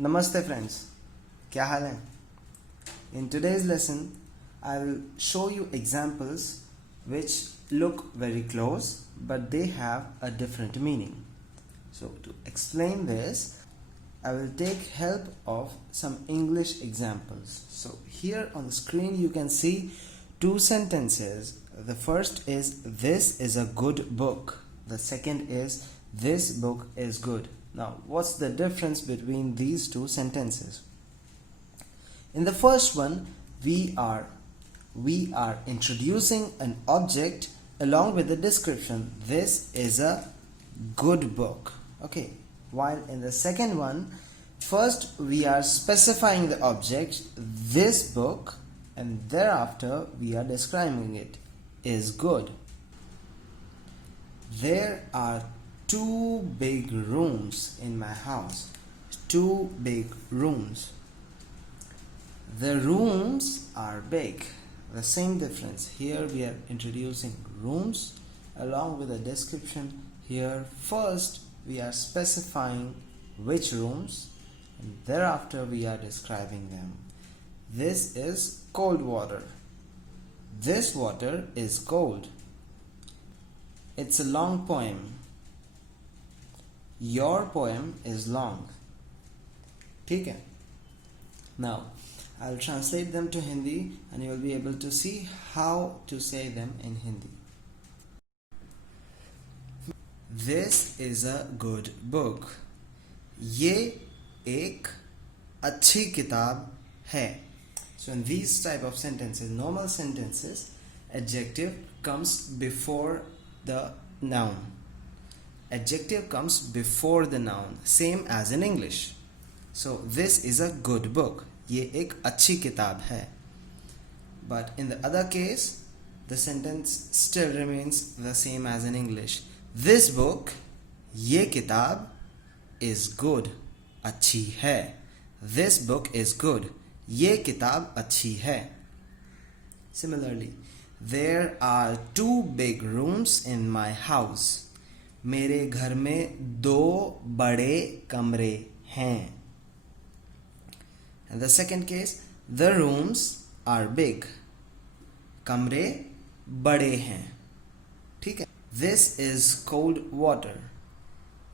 Namaste friends, क्या हाल है? In today's lesson, I will show you examples which look very close but they have a different meaning. So to explain this, I will take help of some English examples. So here on the screen you can see two sentences. The first is this is a good book. The second is this book is good. Now, what's the difference between these two sentences? In the first one, we are introducing an object along with the description. This is a good book. Okay. While in the second one, first we are specifying the object, this book, and thereafter we are describing it is good. There are two big rooms in my house. Two big rooms. The rooms are big. The same difference. Here we are introducing rooms along with a description. Here first we are specifying which rooms and thereafter we are describing them. This is cold water. This water is cold. It's a long poem. Your poem is long. ठीक है? Now, I'll translate them to Hindi and you will be able to see how to say them in Hindi. This is a good book. ये एक अच्छी किताब है. So in these type of sentences, normal sentences, adjective comes before the noun. Adjective comes before the noun, same as in English. So this is a good book. ये एक अच्छी किताब है. But in the other case, the sentence still remains the same as in English. This book, ये किताब, is good. अच्छी है. This book is good. ये किताब अच्छी है. Similarly, there are two big rooms in my house. मेरे घर में दो बड़े कमरे हैं. And the second case, the rooms are big. कमरे बड़े हैं. ठीक है? This is cold water.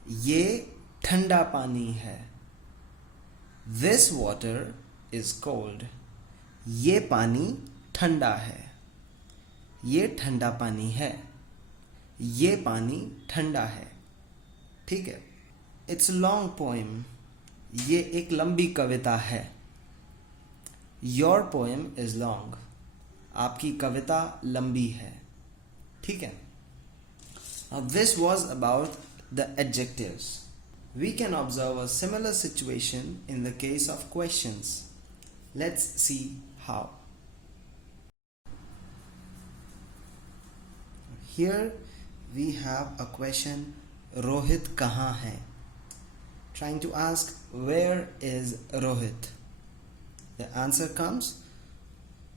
ये ठंडा पानी है. This water is cold. ये पानी ठंडा है. ये ठंडा पानी है. ये पानी ठंडा है. ठीक है? It's a long poem. ये एक लंबी कविता है. Your poem is long. आपकी कविता लंबी है. ठीक है? Now this was about the adjectives. We can observe a similar situation in the case of questions. Let's see how. Here we have a question, Rohit kahan hai? Trying to ask, where is Rohit? The answer comes,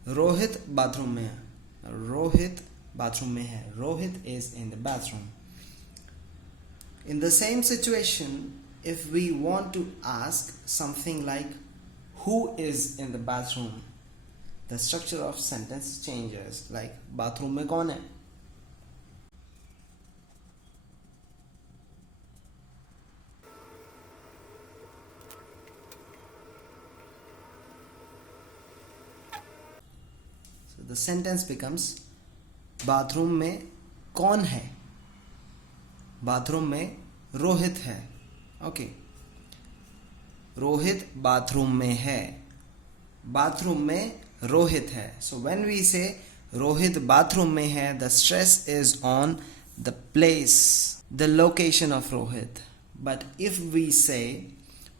Rohit bathroom mein hai. Rohit bathroom mein hai. Rohit is in the bathroom. In the same situation, if we want to ask something like, who is in the bathroom? The structure of sentence changes, like, bathroom mein kaun hai? The sentence becomes, bathroom में कौन है? Bathroom में रोहित है. Okay. Rohit bathroom में है. Bathroom में रोहित है. So when we say Rohit bathroom में है, the stress is on the place, the location of Rohit. But if we say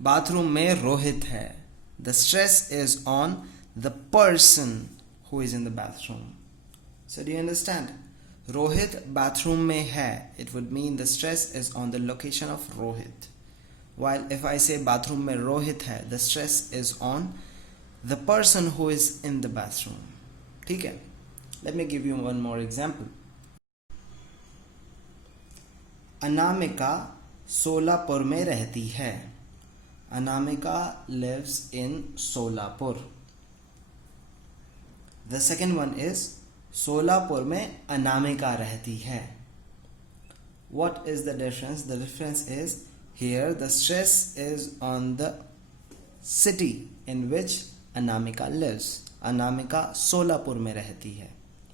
bathroom में रोहित है, the stress is on the person who is in the bathroom. So do you understand? Rohit bathroom mein hai, it would mean the stress is on the location of Rohit. While if I say bathroom mein Rohit hai, the stress is on the person who is in the bathroom. ठीक है? Let me give you one more example. Anamika Solapur में रहती है. Anamika lives in Solapur. The second one is Solapur में अनामिका रहती है. What is the difference? The difference is here the stress is on the city in which Anamika lives. Anamika Solapur में रहती है.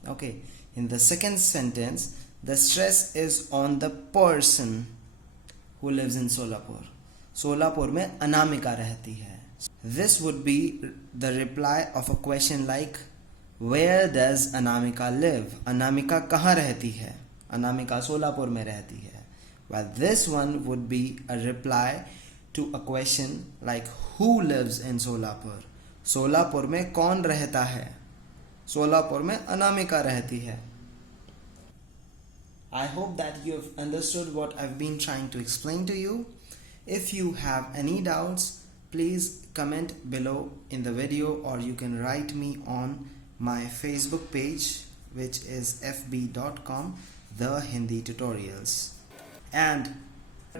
Okay. In the second sentence, the stress is on the person who lives in Solapur. Solapur में अनामिका रहती है. This would be the reply of a question like, where does Anamika live? Anamika कहाँ रहती है? अनामिका सोलापुर में रहती है. Well, this one would be a reply to a question like, who lives in Solapur? Solapur में कौन रहता है? सोलापुर में अनामिका रहती है. I hope that you have understood what I've been trying to explain to you. If you have any doubts, please comment below in the video, or you can write me on my Facebook page, which is fb.com The Hindi Tutorials. And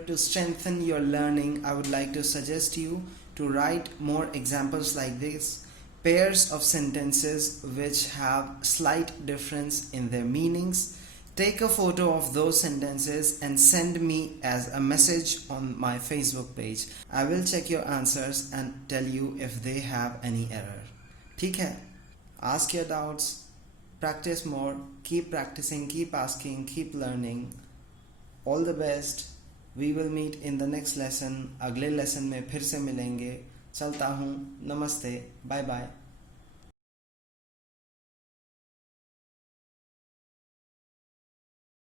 to strengthen your learning, I would like to suggest you to write more examples like this, pairs of sentences which have slight difference in their meanings. Take a photo of those sentences and send me as a message on my Facebook page. I will check your answers and tell you if they have any error. ठीक है? Ask your doubts, practice more, keep practicing, keep asking, keep learning. All the best. We will meet in the next lesson. अगले lesson में फिर से मिलेंगे. चलता हूँ. नमस्ते. Bye bye.